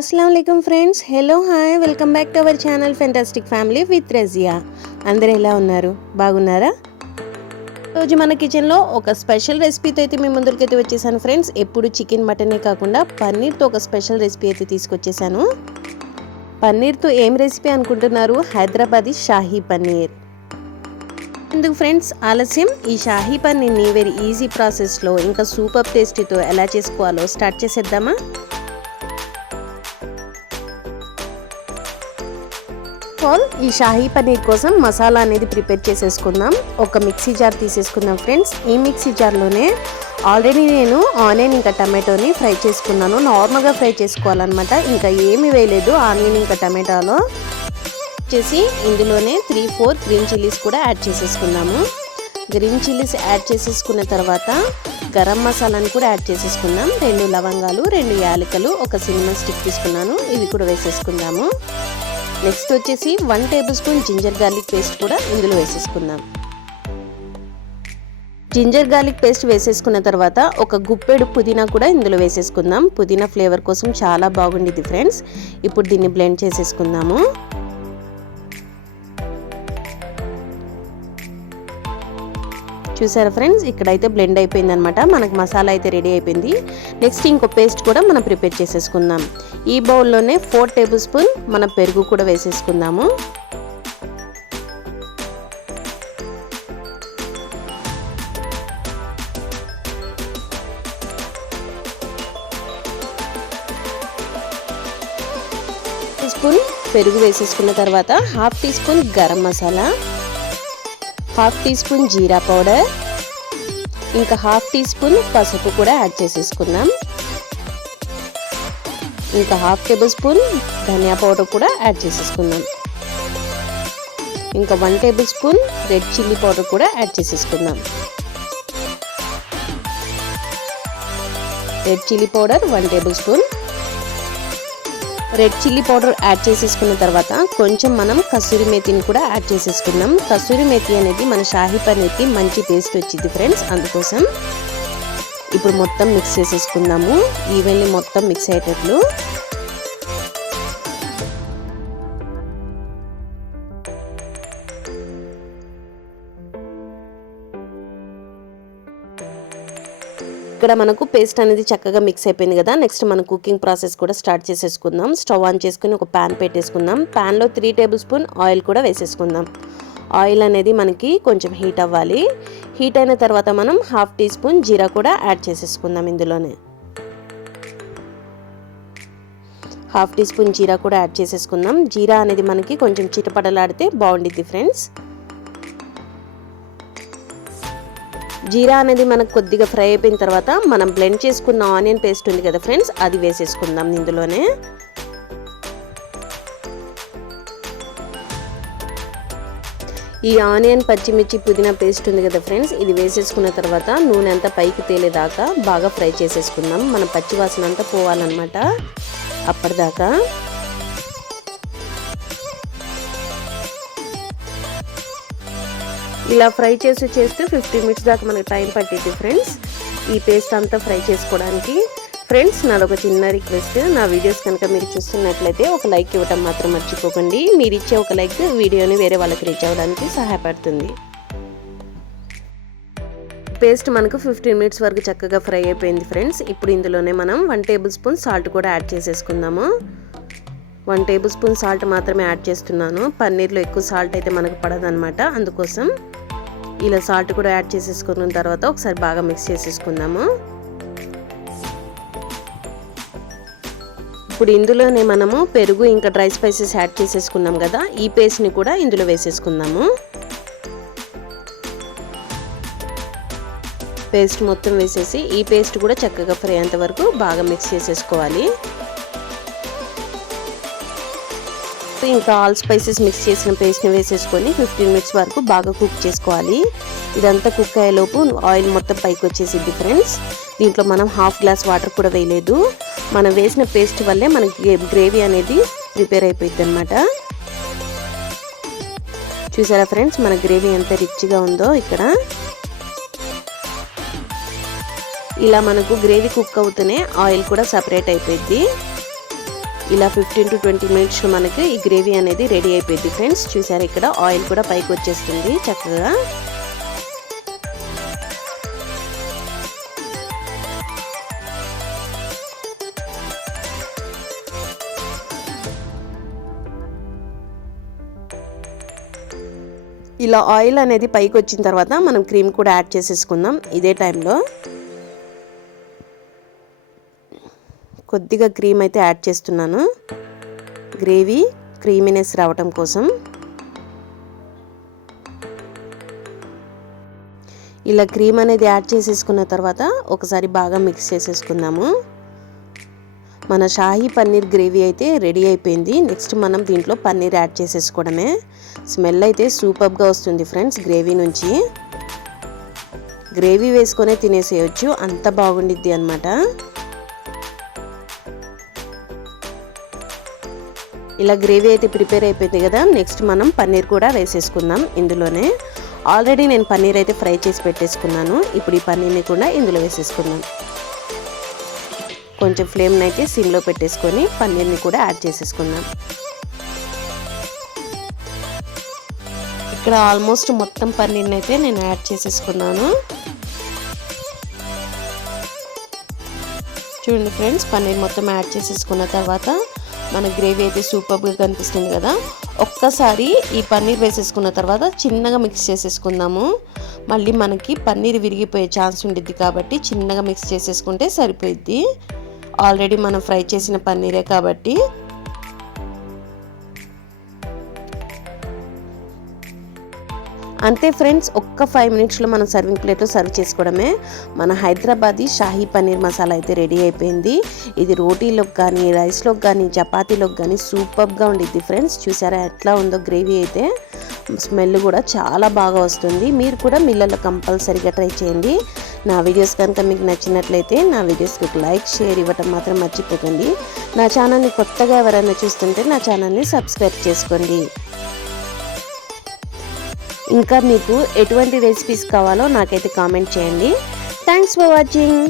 అస్సలం friends hello hi welcome back to our channel fantastic family with Razia అందరు ఎలా ఉన్నారు? బాగున్నారా? రోజు మన కిచెన్లో ఒక స్పెషల్ రెసిపీతో అయితే మీ ముందుకైతే వచ్చేసాను ఫ్రెండ్స్ ఎప్పుడు చికెన్ మటనే కాకుండా పన్నీర్తో ఒక స్పెషల్ రెసిపీ అయితే తీసుకొచ్చేసాను. పన్నీర్తో ఏం రెసిపీ అనుకుంటున్నారు? హైదరాబాదీ షాహీ పన్నీర్. ఎందుకు ఫ్రెండ్స్ ఆలస్యం. ఈ షాహీ పన్నీర్ని వెరీ ఈజీ ప్రాసెస్లో ఇంకా సూపర్ టేస్టీతో ఎలా చేసుకోవాలో స్టార్ట్ చేసేద్దామా? ఆల్ ఈ షాహీ పన్నీర్ కోసం మసాలా అనేది ప్రిపేర్ చేసేసుకుందాం. ఒక మిక్సీ జార్ తీసేసుకుందాం ఫ్రెండ్స్. ఈ మిక్సీ జార్లోనే ఆల్రెడీ నేను ఆనియన్ ఇంకా టమాటోని ఫ్రై చేసుకున్నాను. నార్మల్గా ఫ్రై చేసుకోవాలన్నమాట. ఇంకా ఏమి వేయలేదు ఆనియన్ ఇంకా టమాటాలో. వచ్చేసి ఇందులోనే త్రీ ఫోర్ గ్రీన్ చిల్లీస్ కూడా యాడ్ చేసేసుకున్నాము. గ్రీన్ చిల్లీస్ యాడ్ చేసేసుకున్న తర్వాత గరం మసాలాని కూడా యాడ్ చేసేసుకుందాం రెండు లవంగాలు రెండు యాలకలు ఒక సినిమా స్టిక్ తీసుకున్నాను. ఇవి కూడా వేసేసుకుందాము. నెక్స్ట్ వచ్చేసి one tablespoon ginger garlic paste కూడా ఇందులో వేసేసుకుందాం. జింజర్ గార్లిక్ పేస్ట్ వేసేసుకున్న తర్వాత ఒక గుప్పెడు పుదీనా కూడా ఇందులో వేసేసుకుందాం. పుదీనా ఫ్లేవర్ కోసం చాలా బాగుండిద్ది ఫ్రెండ్స్. ఇప్పుడు దీన్ని బ్లెండ్ చేసేసుకుందాము. చూసారా ఫ్రెండ్స్? ఇక్కడైతే బ్లెండ్ అయిపోయింది అనమాట మనకు మసాలా అయితే రెడీ అయిపోయింది. నెక్స్ట్ ఇంకో పేస్ట్ కూడా మనం ప్రిపేర్ చేసేసుకుందాం. ఈ బౌల్లోనే ఫోర్ టేబుల్ స్పూన్ మన పెరుగు కూడా వేసేసుకుందాము. స్పూన్ పెరుగు వేసేసుకున్న తర్వాత half teaspoon garam masala half teaspoon jeera powder. ఇంకా హాఫ్ టీ స్పూన్ పసుపు కూడా యాడ్ చేసేసుకున్నాం ఇంకా హాఫ్ టేబుల్ స్పూన్ ధనియా పౌడర్ కూడా యాడ్ చేసేసుకున్నాం ఇంకా one tablespoon red chilli powder కూడా యాడ్ చేసేసుకుందాం. Red chilli powder one tablespoon red chilli powder add చేసేసుకున్న తర్వాత కొంచెం మనం కసూరి మేతిని కూడా యాడ్ చేసేసుకున్నాం కసూరి మేతి అనేది మన షాహీ పనీర్కి మంచి టేస్ట్ వచ్చింది ఫ్రెండ్స్ అందుకోసం. ఇప్పుడు మొత్తం మిక్స్ చేసేసుకుందాము. ఈవెన్లీ మొత్తం మిక్స్ అయ్యేటట్లు. ఇక్కడ మనకు పేస్ట్ అనేది చక్కగా మిక్స్ అయిపోయింది కదా. నెక్స్ట్ మన కుకింగ్ ప్రాసెస్ కూడా స్టార్ట్ చేసేసుకుందాం. స్టవ్ ఆన్ చేసుకుని ఒక ప్యాన్ పెట్టేసుకుందాం. ప్యాన్లో త్రీ టేబుల్ స్పూన్ ఆయిల్ కూడా వేసేసుకుందాం. ఆయిల్ అనేది మనకి కొంచెం హీట్ అవ్వాలి. హీట్ అయిన తర్వాత మనం హాఫ్ టీ స్పూన్ జీరా కూడా యాడ్ చేసేసుకుందాం ఇందులోనే. హాఫ్ టీ స్పూన్ జీరా కూడా యాడ్ చేసేసుకుందాం. జీరా అనేది మనకి కొంచెం చిటపటలాడితే బాగుండిద్ది ఫ్రెండ్స్ జీరా అనేది మనకు కొద్దిగా ఫ్రై అయిపోయిన తర్వాత మనం బ్లెండ్ చేసుకున్న ఆనియన్ పేస్ట్ ఉంది కదా ఫ్రెండ్స్ అది వేసేసుకుందాం ఇందులోనే. ఈ ఆనియన్ పచ్చిమిర్చి పుదీనా పేస్ట్ ఉంది కదా ఫ్రెండ్స్ ఇది వేసేసుకున్న తర్వాత నూనె అంతా పైకి తేలేదాకా బాగా ఫ్రై చేసేసుకుందాం. మన పచ్చివాసన అంతా పోవాలన్నమాట. అప్పటిదాకా ఇలా ఫ్రై చేసి చేస్తే ఫిఫ్టీ మినిట్స్ దాకా మనకి టైం పట్టింది ఫ్రెండ్స్. ఈ పేస్ట్ అంతా ఫ్రై చేసుకోవడానికి. ఫ్రెండ్స్ నాది ఒక చిన్న రిక్వెస్ట్. నా వీడియోస్ కనుక మీరు చూస్తున్నట్లయితే ఒక లైక్ ఇవ్వటం మాత్రం మర్చిపోకండి. మీరు ఇచ్చే ఒక లైక్ వీడియోని వేరే వాళ్ళకి రీచ్ అవ్వడానికి సహాయపడుతుంది. పేస్ట్ మనకు ఫిఫ్టీన్ మినిట్స్ వరకు చక్కగా ఫ్రై అయిపోయింది ఫ్రెండ్స్. ఇప్పుడు ఇందులోనే మనం వన్ టేబుల్ స్పూన్ సాల్ట్ కూడా యాడ్ చేసేసుకుందాము. వన్ టేబుల్ స్పూన్ సాల్ట్ మాత్రమే యాడ్ చేస్తున్నాను. పన్నీర్లో ఎక్కువ సాల్ట్ అయితే మనకు పడదనమాట. అందుకోసం ఇలా సాల్ట్ కూడా యాడ్ చేసేసుకున్న తర్వాత ఒకసారి బాగా మిక్స్ చేసేసుకుందాము. ఇప్పుడు ఇందులోనే మనము పెరుగు ఇంకా డ్రై స్పైసెస్ యాడ్ చేసేసుకున్నాం కదా ఈ పేస్ట్ని కూడా ఇందులో వేసేసుకుందాము. పేస్ట్ మొత్తం వేసేసి ఈ పేస్ట్ కూడా చక్కగా ఫ్రై అయ్యేంత వరకు బాగా మిక్స్ చేసేసుకోవాలి. ఇంకా ఆల్ స్పైసెస్ మిక్స్ చేసిన పేస్ట్ని వేసేసుకొని ఫిఫ్టీన్ మినిట్స్ వరకు బాగా కుక్ చేసుకోవాలి. ఇదంతా కుక్ అయ్యేలోపు ఆయిల్ మొత్తం పైకి వచ్చేసిద్ది ఫ్రెండ్స్. దీంట్లో మనం హాఫ్ గ్లాస్ వాటర్ కూడా వేయలేదు. మనం వేసిన పేస్ట్ వల్లే మనకి గ్రేవీ అనేది ప్రిపేర్ అయిపోయింది అనమాట చూసారా ఫ్రెండ్స్ మన గ్రేవీ ఎంత రిచ్గా ఉందో ఇక్కడ. ఇలా మనకు గ్రేవీ కుక్ అవుతూనే ఆయిల్ కూడా సపరేట్ అయిపోయింది ఇలా ఫిఫ్టీన్ టు ట్వంటీ మినిట్స్లో మనకి ఈ గ్రేవీ అనేది రెడీ అయిపోయింది ఫ్రెండ్స్ చూసారు ఇక్కడ ఆయిల్ కూడా పైకి వచ్చేస్తుంది చక్కగా. ఇలా ఆయిల్ అనేది పైకి వచ్చిన తర్వాత మనం క్రీమ్ కూడా యాడ్ చేసేసుకుందాం. ఇదే టైంలో కొద్దిగా క్రీమ్ అయితే యాడ్ చేస్తున్నాను. గ్రేవీ క్రీమీనెస్ రావటం కోసం. ఇలా క్రీమ్ అనేది యాడ్ చేసేసుకున్న తర్వాత ఒకసారి బాగా మిక్స్ చేసేసుకుందాము. మన షాహీ పన్నీర్ గ్రేవీ అయితే రెడీ అయిపోయింది. నెక్స్ట్ మనం దీంట్లో పన్నీర్ యాడ్ చేసేసుకోవడమే. స్మెల్ అయితే సూపర్గా వస్తుంది ఫ్రెండ్స్ గ్రేవీ నుంచి. గ్రేవీ వేసుకొనే తినేసేయచ్చు. అంత బాగుండిద్ది అనమాట ఇలా గ్రేవీ అయితే ప్రిపేర్ అయిపోయింది కదా నెక్స్ట్ మనం పన్నీర్ కూడా వేసేసుకుందాం ఇందులోనే. ఆల్రెడీ నేను పన్నీర్ అయితే ఫ్రై చేసి పెట్టేసుకున్నాను ఇప్పుడు ఈ పన్నీర్ని కూడా ఇందులో వేసేసుకుందాం. కొంచెం ఫ్లేమ్ని అయితే సిమ్లో పెట్టేసుకొని పన్నీర్ని కూడా యాడ్ చేసేసుకుందాం. ఇక్కడ ఆల్మోస్ట్ మొత్తం పన్నీర్ని అయితే నేను యాడ్ చేసేసుకున్నాను. చూడండి ఫ్రెండ్స్ పన్నీర్ మొత్తం యాడ్ చేసేసుకున్న తర్వాత మన గ్రేవీ అయితే సూపర్గా కనిపిస్తుంది కదా. ఒక్కసారి ఈ పన్నీర్ వేసేసుకున్న తర్వాత చిన్నగా మిక్స్ చేసేసుకుందాము. మళ్ళీ మనకి పన్నీర్ విరిగిపోయే ఛాన్స్ ఉండిద్ది కాబట్టి చిన్నగా మిక్స్ చేసేసుకుంటే సరిపోయిద్ది. ఆల్రెడీ మనం ఫ్రై చేసిన పన్నీరే కాబట్టి అంతే ఫ్రెండ్స్ ఒక్క ఫైవ్ మినిట్స్లో మనం సర్వింగ్ ప్లేట్లో సర్వ్ చేసుకోవడమే. మన హైదరాబాదీ షాహీ పన్నీర్ మసాలా అయితే రెడీ అయిపోయింది. ఇది రోటీలోకి కానీ రైస్లోకి కానీ చపాతీలోకి కానీ సూపర్గా ఉండిద్ది ఫ్రెండ్స్. చూసారా ఎట్లా ఉందో గ్రేవీ అయితే. స్మెల్ కూడా చాలా బాగా వస్తుంది. మీరు కూడా మిల్లల్లో కంపల్సరీగా ట్రై చేయండి. నా వీడియోస్ కనుక మీకు నచ్చినట్లయితే నా వీడియోస్కి ఒక లైక్ షేర్ ఇవ్వటం మాత్రం మర్చిపోకండి. నా ఛానల్ని కొత్తగా ఎవరైనా చూస్తుంటే నా ఛానల్ని సబ్స్క్రైబ్ చేసుకోండి. ఇంకా మీకు ఎటువంటి రెసిపీస్ కావాలో నాకైతే కామెంట్ చేయండి. Thanks for watching